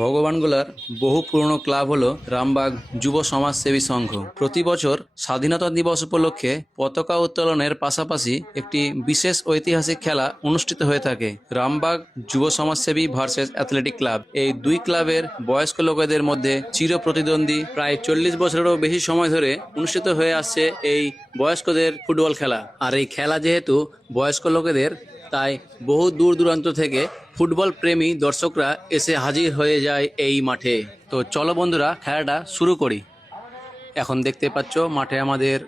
ভগবানগোলার বহু পুরনো ক্লাব হলো রামবাগ যুব সমাজসেবী সংঘ। প্রতি বছর স্বাধীনতা দিবস উপলক্ষে পতাকা উত্তোলনের পাশাপাশি একটি বিশেষ ঐতিহাসিক খেলা অনুষ্ঠিত হয়ে থাকে, রামবাগ যুব সমাজসেবী ভার্সেস অ্যাথলেটিক ক্লাব। এই দুই ক্লাবের বয়স্ক লোকেদের মধ্যে চির প্রতিদ্বন্দ্বী প্রায় 40 বছরেরও বেশি সময় ধরে অনুষ্ঠিত হয়ে আসছে এই বয়স্কদের ফুটবল খেলা। আর এই খেলা যেহেতু বয়স্ক লোকেদের, তাই বহু দূর দূরান্ত থেকে ফুটবল প্রেমী দর্শকরা এসে হাজির হয়ে যায় এই মাঠে। তো চলো বন্ধুরা, খেলাটা শুরু করি। এখন দেখতে পাচ্ছ মাঠে আমাদের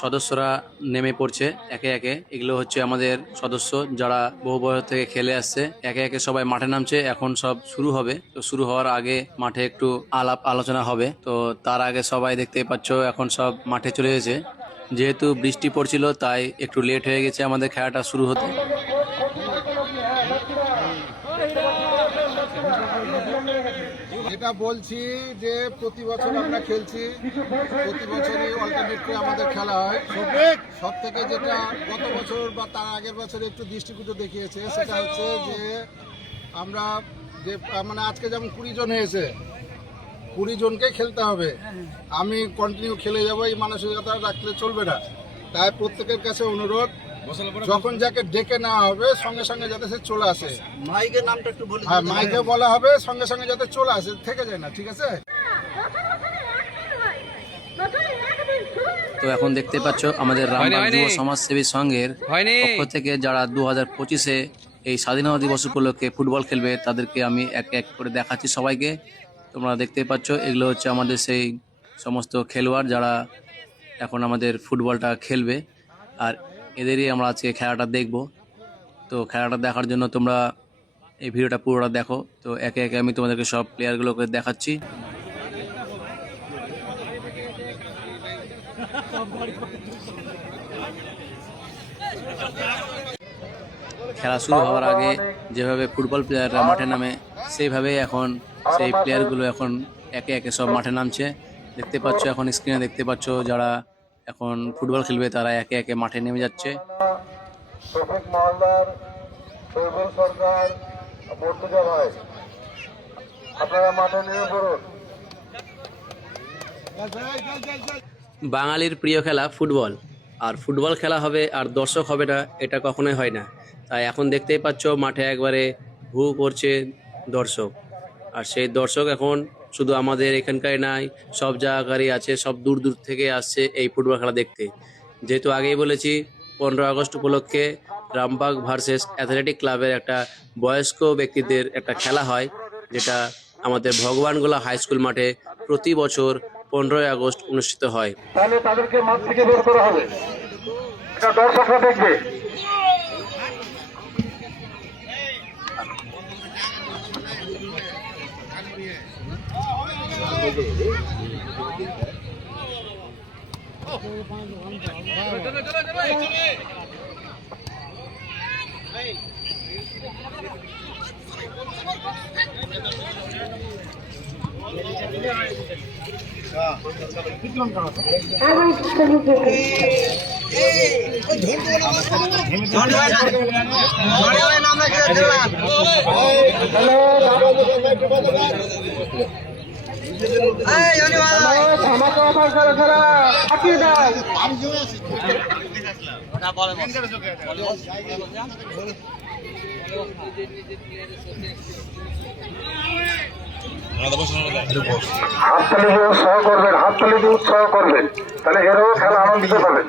সদস্যরা নেমে পড়ছে একে একে। এগুলো হচ্ছে আমাদের সদস্য যারা বহু বছর থেকে খেলে আসছে। একে একে সবাই মাঠে নামছে, এখন সব শুরু হবে। তো শুরু হওয়ার আগে মাঠে একটু আলাপ আলোচনা হবে। তো তার আগে সবাই দেখতে পাচ্ছ এখন সব মাঠে চলে এসেছে। যেহেতু বৃষ্টি পড়ছিল তাই একটু লেট হয়ে গেছে আমাদের খেলাটা শুরু হতে। এটা বলছি যে প্রতি বছর আমরা খেলছি, প্রতি বছরই অল্টারনেটে আমাদের খেলা হয়। সব থেকে যেটা গত বছর বা তার আগের বছর একটু দৃষ্টিকটু দেখিয়েছে সেটা হচ্ছে যে আমরা যে মানে আজকে যেমন 20 জন হয়েছে, 20 জনকে খেলতে হবে। আমি কন্টিনিউ খেলে যাবো এই মানসিকতা রাখলে চলবে না। তাই প্রত্যেকের কাছে অনুরোধ, যখন যাকে ডেকে নেওয়া হবে সঙ্গে সঙ্গে যাতে সে চলে আসে। মাইকের নামটা একটু বলে, হ্যাঁ মাইকে বলা হবে, সঙ্গে সঙ্গে যাতে চলে আসে, থেকে যায় না, ঠিক আছে? তো এখন দেখতে পাচ্ছ আমাদের রামবাগ যুব সমাজসেবী সংঘের পক্ষ থেকে যারা 2025-এ এই স্বাধীনতা দিবস উপলক্ষে ফুটবল খেলবে তাদেরকে আমি এক এক করে দেখাচ্ছি সবাইকে। তোমরা দেখতে পাচ্ছ এগুলো হচ্ছে আমাদের সেই সমস্ত খেলোয়াড় যারা এখন আমাদের ফুটবলটা খেলবে, আর এদেরই আমরা আজকে খেলাটা দেখব। তো খেলাটা দেখার জন্য তোমরা এই ভিডিওটা পুরোটা দেখো। তো একে একে আমি তোমাদেরকে সব প্লেয়ারগুলোকে দেখাচ্ছি। খেলা শুরু হওয়ার আগে যেভাবে ফুটবল প্লেয়াররা মাঠে নামে সেইভাবেই এখন সেই প্লেয়ারগুলো এখন একে একে সব মাঠে নামছে। দেখতে পাচ্ছ এখন স্ক্রিনে দেখতে পাচ্ছ যারা এখন ফুটবল খেলবে তারা একে একে মাঠে নেমে যাচ্ছে। বাঙালির প্রিয় খেলা ফুটবল, আর ফুটবল খেলা হবে আর দর্শক হবে না, এটা কখনোই হয় না। তাই এখন দেখতেই পাচ্ছ মাঠে একবারে হু করছে দর্শক। আর সেই দর্শক এখন শুধু আমাদের এখানকার নাই, সব জায়গারই আছে, সব দূর দূর থেকে আসছে এই ফুটবল খেলা দেখতে। যেহেতু আগেই বলেছি 15 আগস্ট উপলক্ষে রামবাগ ভার্সেস অ্যাথলেটিক ক্লাবের একটা বয়স্ক ব্যক্তিদের একটা খেলা হয়, যেটা আমাদের ভগবানগোলা হাই স্কুল মাঠে প্রতি বছর 15 আগস্ট অনুষ্ঠিত হয়। তাহলে তাদেরকে মাঠ থেকে বের করা হবে, এটা দর্শকরা দেখবে। উৎসাহ করবেন, হাততালি দিয়ে উৎসাহ করবেন, তাহলে এরাও খেলা আনন্দিত পাবেন।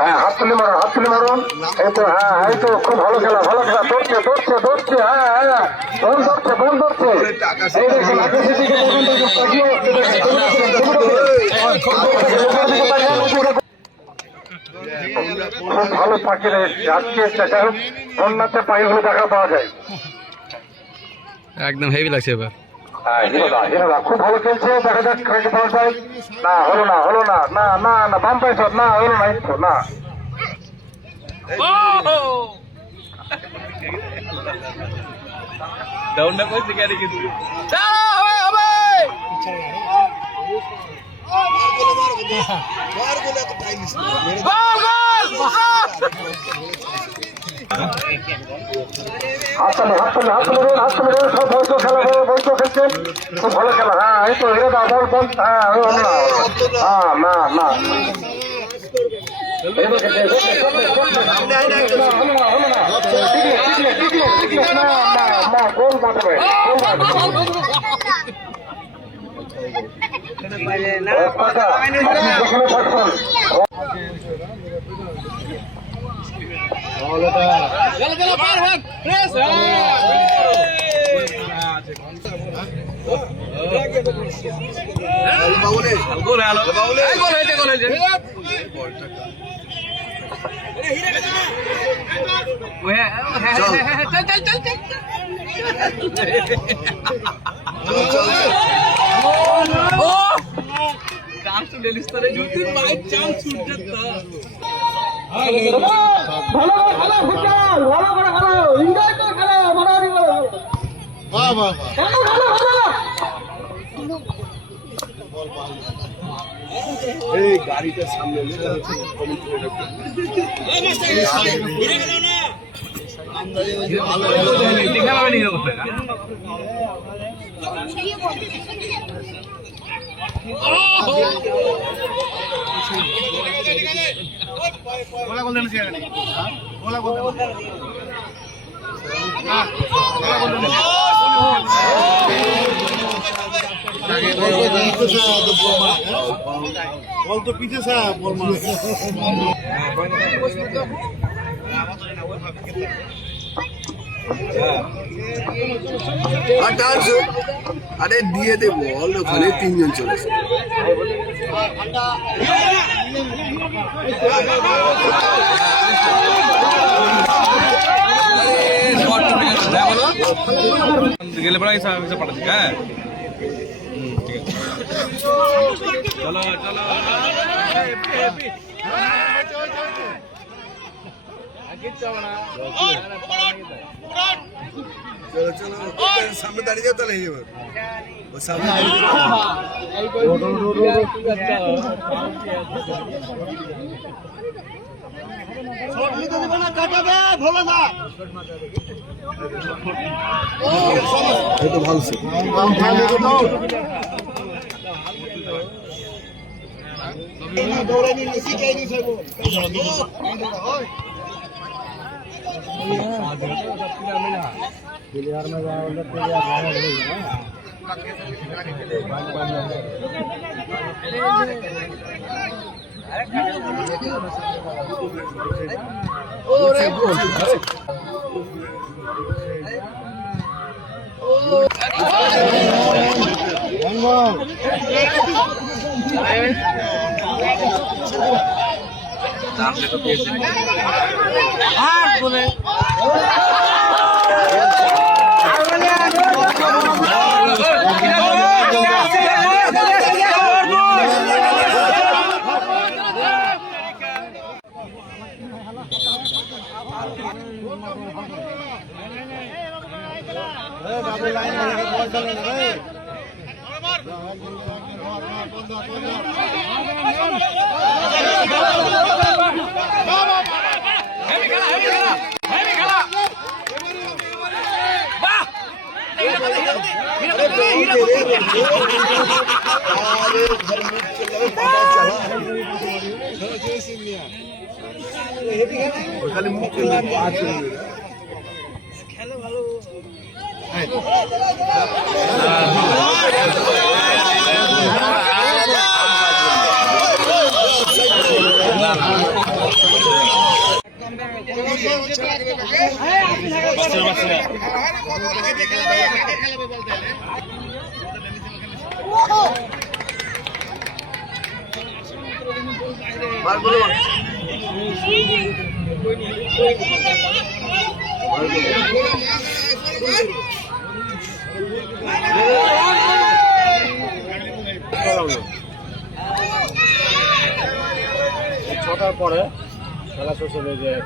হ্যাঁ হাততালি মারুন, হাততালি মারুন। এই তো, হ্যাঁ এই তো খুব ভালো খেলা, ভালো খেলা। দৌড়ছে দৌড়ছে দৌড়ছে, হ্যাঁ হ্যাঁ বোন ধরছে, বোন ধরছে। এই দেখুন আকাশের দিকে খুব ভালো পাখি রয়েছে আজকে। যাই হোক বন্যাতে পাখিগুলো দেখা পাওয়া যায়, একদম হেভি লাগছে এবার। হিরোদা খুব ভালো খেলছে, দেখা যাক কাকে পাওয়া যায়। না হলো না, হলো না, না না না বাম পাইছ না, হলো না, ইচ্ছো না। সব বলতো খেলা বলতো খেলছেন, খুব ভালো খেলা। হ্যাঁ এই তো হিরো দা বল বল। হ্যাঁ না না গোল মাঠে এই গাড়িটার সামনে বল তো পিছে সাহেব বল আরে দিয়ে দে বল, ওখানে তিনজন চলেছে। গেলে পড়া হিসাব পাঠাচ্ছি। হ্যাঁ ঠিক আছে, চলো চলো চলো চলো সামনে দাঁড়িয়ে যাও, তাহলে ও সামনে খালি মুখ খেলে ভালো। ছটার পরে খেলা শেষ হয়ে যায়।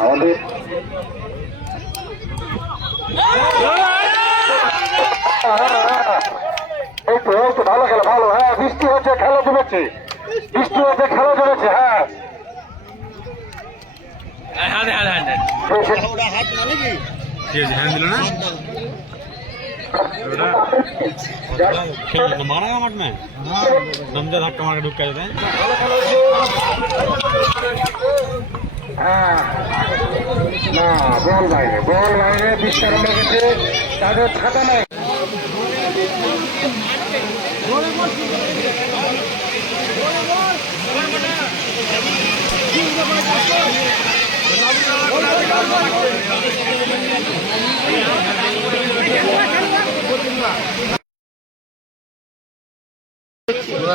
আমাদের এই তো ভালো খেলা ভালো। হ্যাঁ, বৃষ্টি হচ্ছে, খেলা জমেছে, বৃষ্টি হচ্ছে, খেলা জমেছে। হ্যাঁ, ঠিক আছে, হ্যান্ড দিল না मारा मट में दमदा धक्का मार के ढुक जाते हैं। হ্যাঁ, না বল বাইরে বৃষ্টি আরম্ভ হয়েছে, তাদের ছাতা নাই।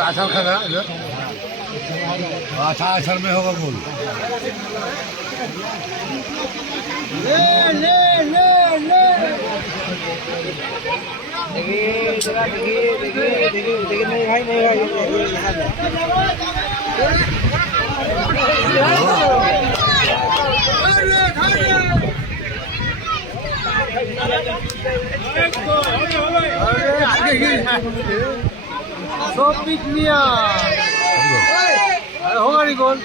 आसार खाना अच्छा असर में होगा गोल। सब पिक लिया होगा नहीं गोल।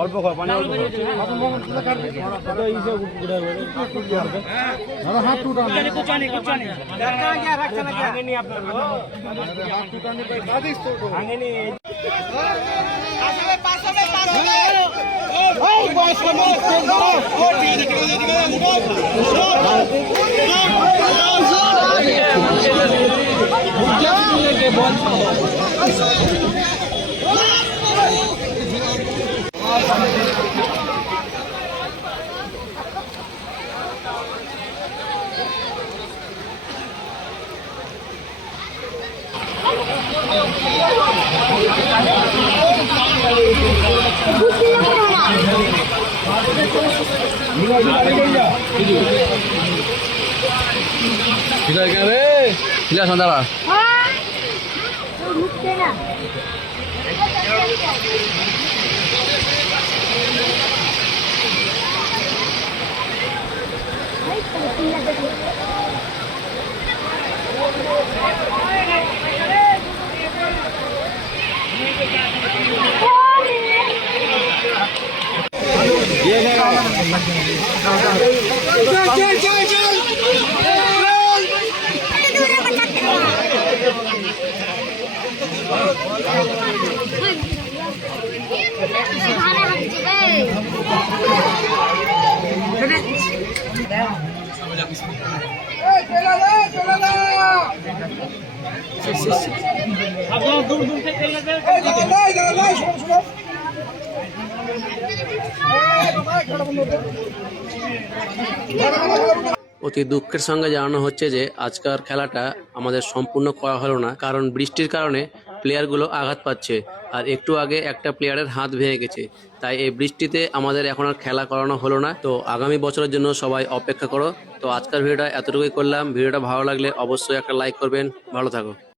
অল্প খাও পানি অল্প हाथ टूटा Sila saudara. অতি দুঃখের সঙ্গে জানানো হচ্ছে যে আজকের খেলাটা আমাদের সম্পূর্ণ করা হলো না, কারণ বৃষ্টির কারণে প্লেয়ারগুলো আঘাত পাচ্ছে আর একটু আগে একটা প্লেয়ারের হাত ভেঙে গেছে। তাই এই বৃষ্টিতে আমাদের এখন আর খেলা করানো হলো না। তো আগামী বছরের জন্য সবাই অপেক্ষা করো। তো আজকের ভিডিওটা এতটুকুই করলাম। ভিডিওটা ভালো লাগলে অবশ্যই একটা লাইক করবেন। ভালো থাকো।